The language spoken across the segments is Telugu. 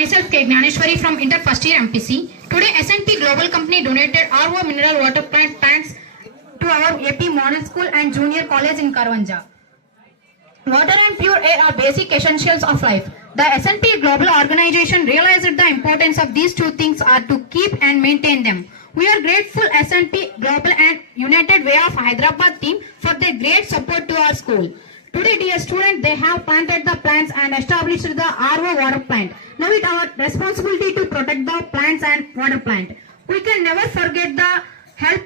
Myself K. Gnaneshwari from Inter First Year MPC. Today S&P Global Company donated RO mineral water plant tanks to our AP Model School and Junior College in Karvanja. Water and pure air are basic essentials of life. The S&P Global Organization realized the importance of these two things are to keep and maintain them. We are grateful S&P Global and United Way of Hyderabad team for their great support to our school. Today, dear students, they have planted the plants and established the RO water plant. Now it is our responsibility to protect the plants and water plant. We can never forget the help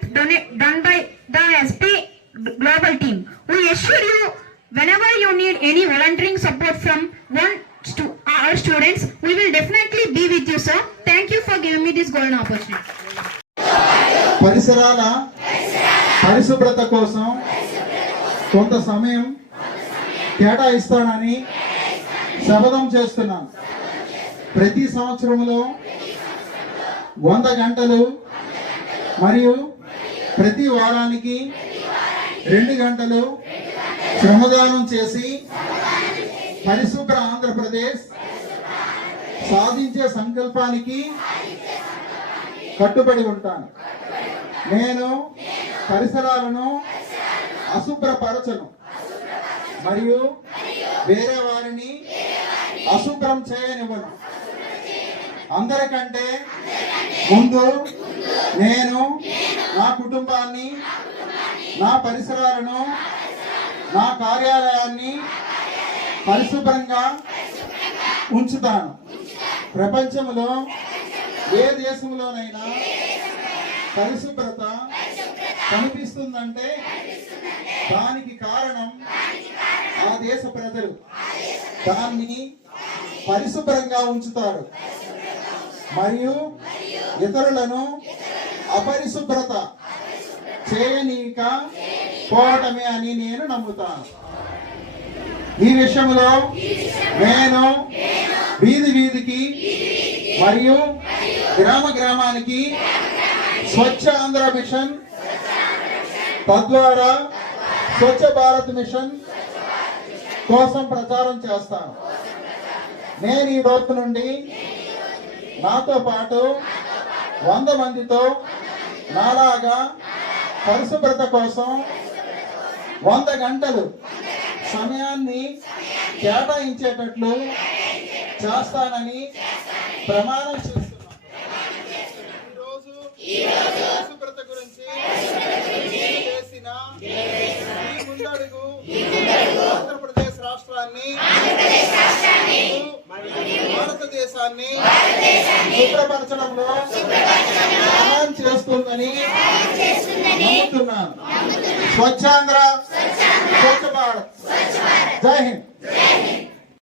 done by the SP Global team. We assure you, whenever you need any volunteering support from our students, we will definitely be with you, sir. Thank you for giving me this golden opportunity. పరిసరాల పరిశుభ్రత కోసం కొంత సమయం కేటాయిస్తానని శపథం చేస్తున్నాను. ప్రతి సంవత్సరంలో 100 గంటలు మరియు ప్రతి వారానికి 2 గంటలు శ్రమదానం చేసి పరిశుభ్ర ఆంధ్రప్రదేశ్ సాధించే సంకల్పానికి కట్టుబడి ఉంటాను. నేను పరిసరాలను అశుభ్రపరచను మరియు వేరే వారిని అశుభ్రం చేయనివ్వను. అందరికంటే ముందు నేను నా కుటుంబాన్ని, నా పరిసరాలను, నా కార్యాలయాన్ని పరిశుభ్రంగా ఉంచుతాను. ప్రపంచంలో ఏ దేశంలోనైనా పరిశుభ్రత కనిపిస్తుందంటే దానికి కారణం ఆ దేశ ప్రజలు దాన్ని పరిశుభ్రంగా ఉంచుతారు మరియు ఇతరులను అపరిశుభ్రత చేయనీక పోవటమే అని నేను నమ్ముతాను. ఈ విషయంలో నేను వీధి వీధికి మరియు గ్రామ గ్రామానికి స్వచ్ఛ ఆంధ్ర మిషన్, తద్వారా స్వచ్ఛ భారత్ మిషన్ కోసం ప్రచారం చేస్తాను. నేను ఈ రోజు నుండి నాతో పాటు 100 మందితో నాలాగా పరిశుభ్రత కోసం 100 గంటలు సమయాన్ని కేటాయించేటట్లు చేస్తానని ప్రమాణం చేస్తున్నాను. ఈరోజు పరిశుభ్రత గురించి చేసిన ఈ ముందడుగు ఆంధ్రప్రదేశ్ రాష్ట్రాన్ని, భారతదేశాన్ని శుభ్రపరచడంలో సహాయం చేస్తుందని నమ్ముతున్నాను. స్వచ్ఛాంధ్ర, స్వచ్ఛ భారత్. జై హింద్.